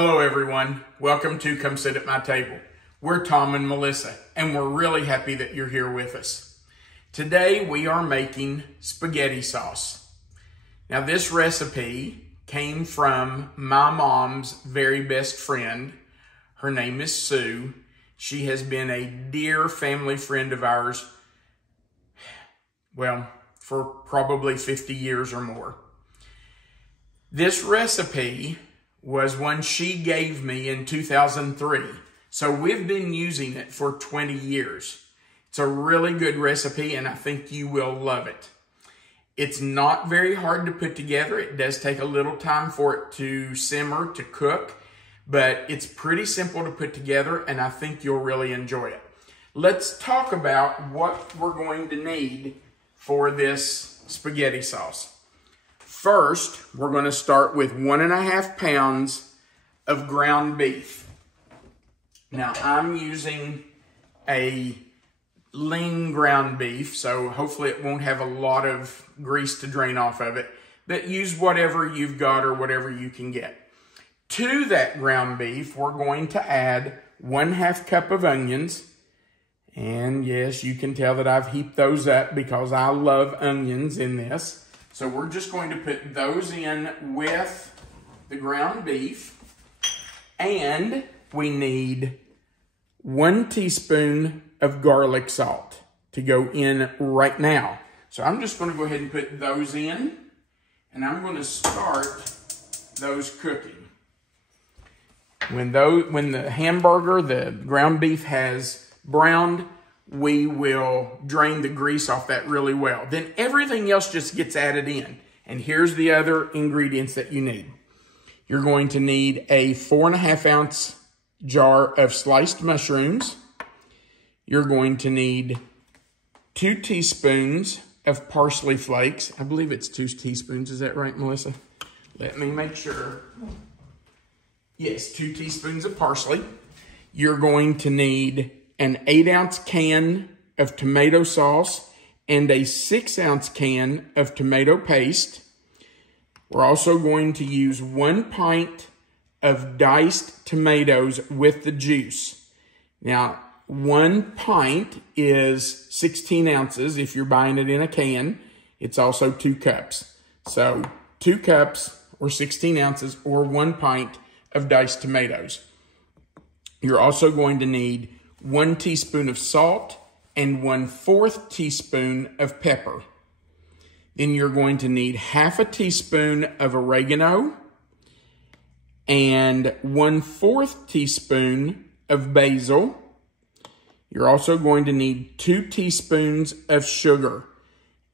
Hello everyone, welcome to Come Sit at My Table. We're Tom and Melissa, and we're really happy that you're here with us. Today we are making spaghetti sauce. Now this recipe came from my mom's very best friend. Her name is Sue. She has been a dear family friend of ours, well, for probably 50 years or more. This recipe was one she gave me in 2003. So we've been using it for 20 years. It's a really good recipe and I think you will love it. It's not very hard to put together. It does take a little time for it to simmer, to cook, but it's pretty simple to put together and I think you'll really enjoy it. Let's talk about what we're going to need for this spaghetti sauce. First, we're going to start with 1.5 pounds of ground beef. Now, I'm using a lean ground beef, so hopefully it won't have a lot of grease to drain off of it, but use whatever you've got or whatever you can get. To that ground beef, we're going to add 1/2 cup of onions. And yes, you can tell that I've heaped those up because I love onions in this. So we're just going to put those in with the ground beef. And we need 1 teaspoon of garlic salt to go in right now. So I'm just going to go ahead and put those in. And I'm going to start those cooking. When the hamburger, the ground beef has browned, we will drain the grease off that really well. Then everything else just gets added in. And here's the other ingredients that you need. You're going to need a 4.5 ounce jar of sliced mushrooms. You're going to need 2 teaspoons of parsley flakes. I believe it's 2 teaspoons. Is that right, Melissa? Let me make sure. Yes, 2 teaspoons of parsley. You're going to need an 8-ounce can of tomato sauce and a 6-ounce can of tomato paste. We're also going to use 1 pint of diced tomatoes with the juice. Now, 1 pint is 16 ounces. If you're buying it in a can, it's also 2 cups. So 2 cups or 16 ounces or 1 pint of diced tomatoes. You're also going to need 1 teaspoon of salt and 1/4 teaspoon of pepper. Then you're going to need 1/2 teaspoon of oregano and 1/4 teaspoon of basil. You're also going to need 2 teaspoons of sugar.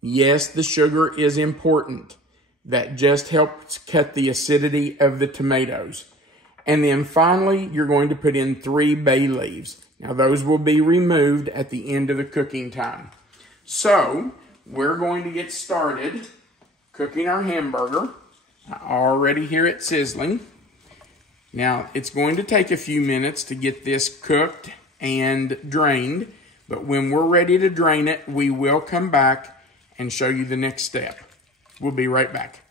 Yes, the sugar is important. That just helps cut the acidity of the tomatoes. And then finally, you're going to put in 3 bay leaves. Now, those will be removed at the end of the cooking time. So, we're going to get started cooking our hamburger. I already hear it sizzling. Now, it's going to take a few minutes to get this cooked and drained. But when we're ready to drain it, we will come back and show you the next step. We'll be right back.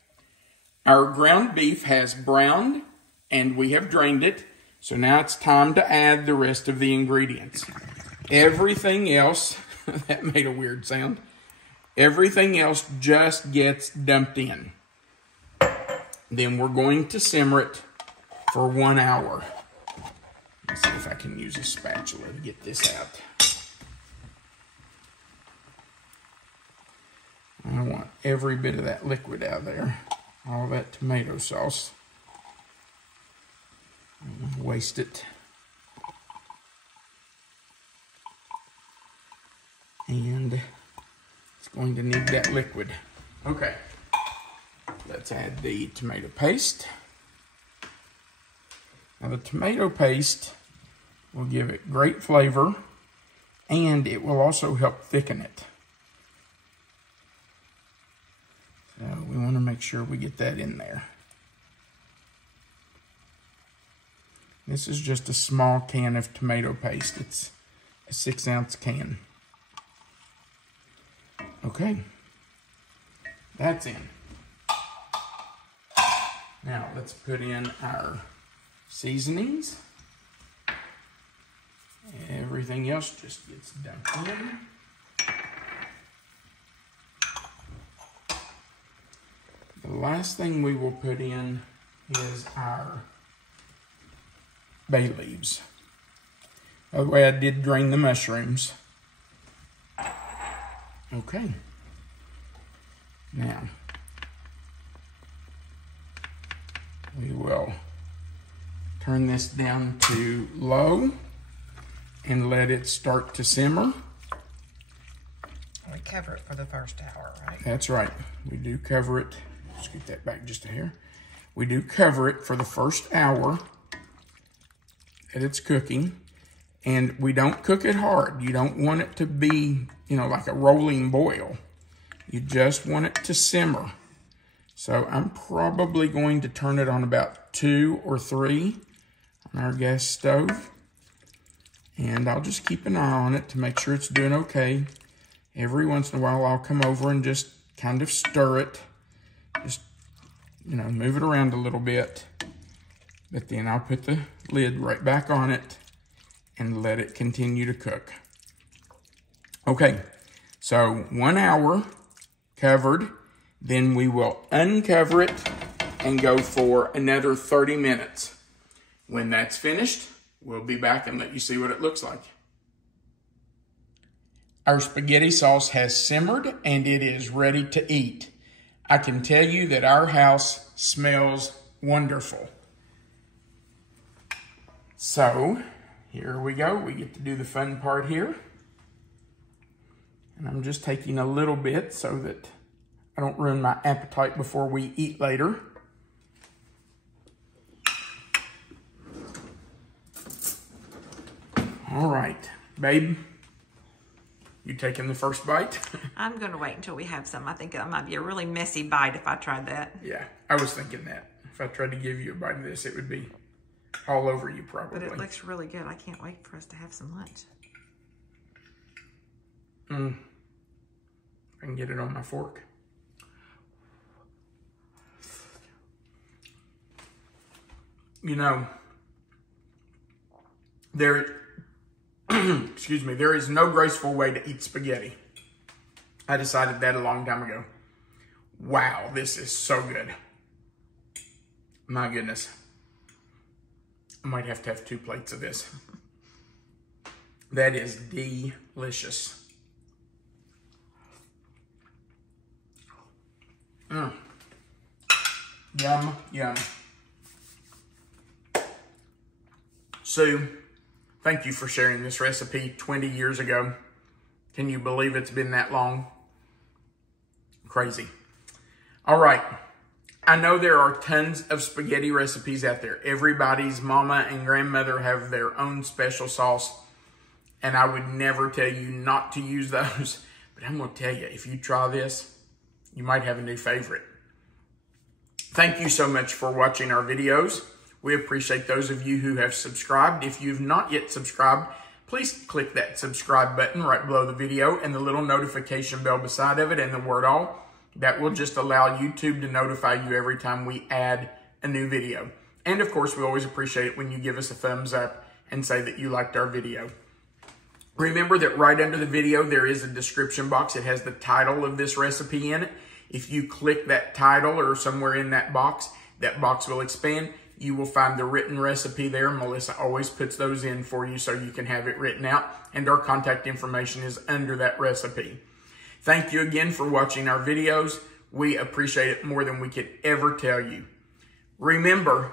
Our ground beef has browned and we have drained it. So now it's time to add the rest of the ingredients. Everything else, that made a weird sound. Everything else just gets dumped in. Then we're going to simmer it for 1 hour. Let's see if I can use a spatula to get this out. I want every bit of that liquid out of there. All that tomato sauce. Waste it. And it's going to need that liquid. Okay. Let's add the tomato paste. Now the tomato paste will give it great flavor and it will also help thicken it. So we want to make sure we get that in there. This is just a small can of tomato paste. It's a 6-ounce can. Okay, that's in. Now let's put in our seasonings. Everything else just gets dumped in. The last thing we will put in is our bay leaves. By the way, I did drain the mushrooms. Okay. Now, we will turn this down to low and let it start to simmer. We cover it for the first hour, right? That's right. We do cover it. Let's get that back just a hair. We do cover it for the first hour that it's cooking. And we don't cook it hard. You don't want it to be, you know, like a rolling boil. You just want it to simmer. So I'm probably going to turn it on about 2 or 3 on our gas stove. And I'll just keep an eye on it to make sure it's doing okay. Every once in a while, I'll come over and just kind of stir it. Just, you know, move it around a little bit. But then I'll put the lid right back on it and let it continue to cook. Okay, so 1 hour covered. Then we will uncover it and go for another 30 minutes. When that's finished, we'll be back and let you see what it looks like. Our spaghetti sauce has simmered and it is ready to eat. I can tell you that our house smells wonderful. So, here we go. We get to do the fun part here. And I'm just taking a little bit so that I don't ruin my appetite before we eat later. All right, babe. You taking the first bite? I'm going to wait until we have some. I think that might be a really messy bite if I tried that. Yeah, I was thinking that. If I tried to give you a bite of this, it would be all over you probably. But it looks really good. I can't wait for us to have some lunch. I can get it on my fork. You know, excuse me, there is no graceful way to eat spaghetti. I decided that a long time ago. Wow, this is so good. My goodness. I might have to have 2 plates of this. That is delicious. Yum, yum. Sue, thank you for sharing this recipe 20 years ago. Can you believe it's been that long? Crazy. All right. I know there are tons of spaghetti recipes out there. Everybody's mama and grandmother have their own special sauce, and I would never tell you not to use those. But I'm going to tell you, if you try this, you might have a new favorite. Thank you so much for watching our videos. We appreciate those of you who have subscribed. If you've not yet subscribed, please click that subscribe button right below the video and the little notification bell beside of it and the word all. That will just allow YouTube to notify you every time we add a new video. And of course, we always appreciate it when you give us a thumbs up and say that you liked our video. Remember that right under the video, there is a description box. It has the title of this recipe in it. If you click that title or somewhere in that box will expand. You will find the written recipe there. Melissa always puts those in for you so you can have it written out. And our contact information is under that recipe. Thank you again for watching our videos. We appreciate it more than we could ever tell you. Remember,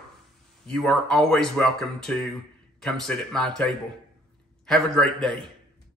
you are always welcome to come sit at my table. Have a great day.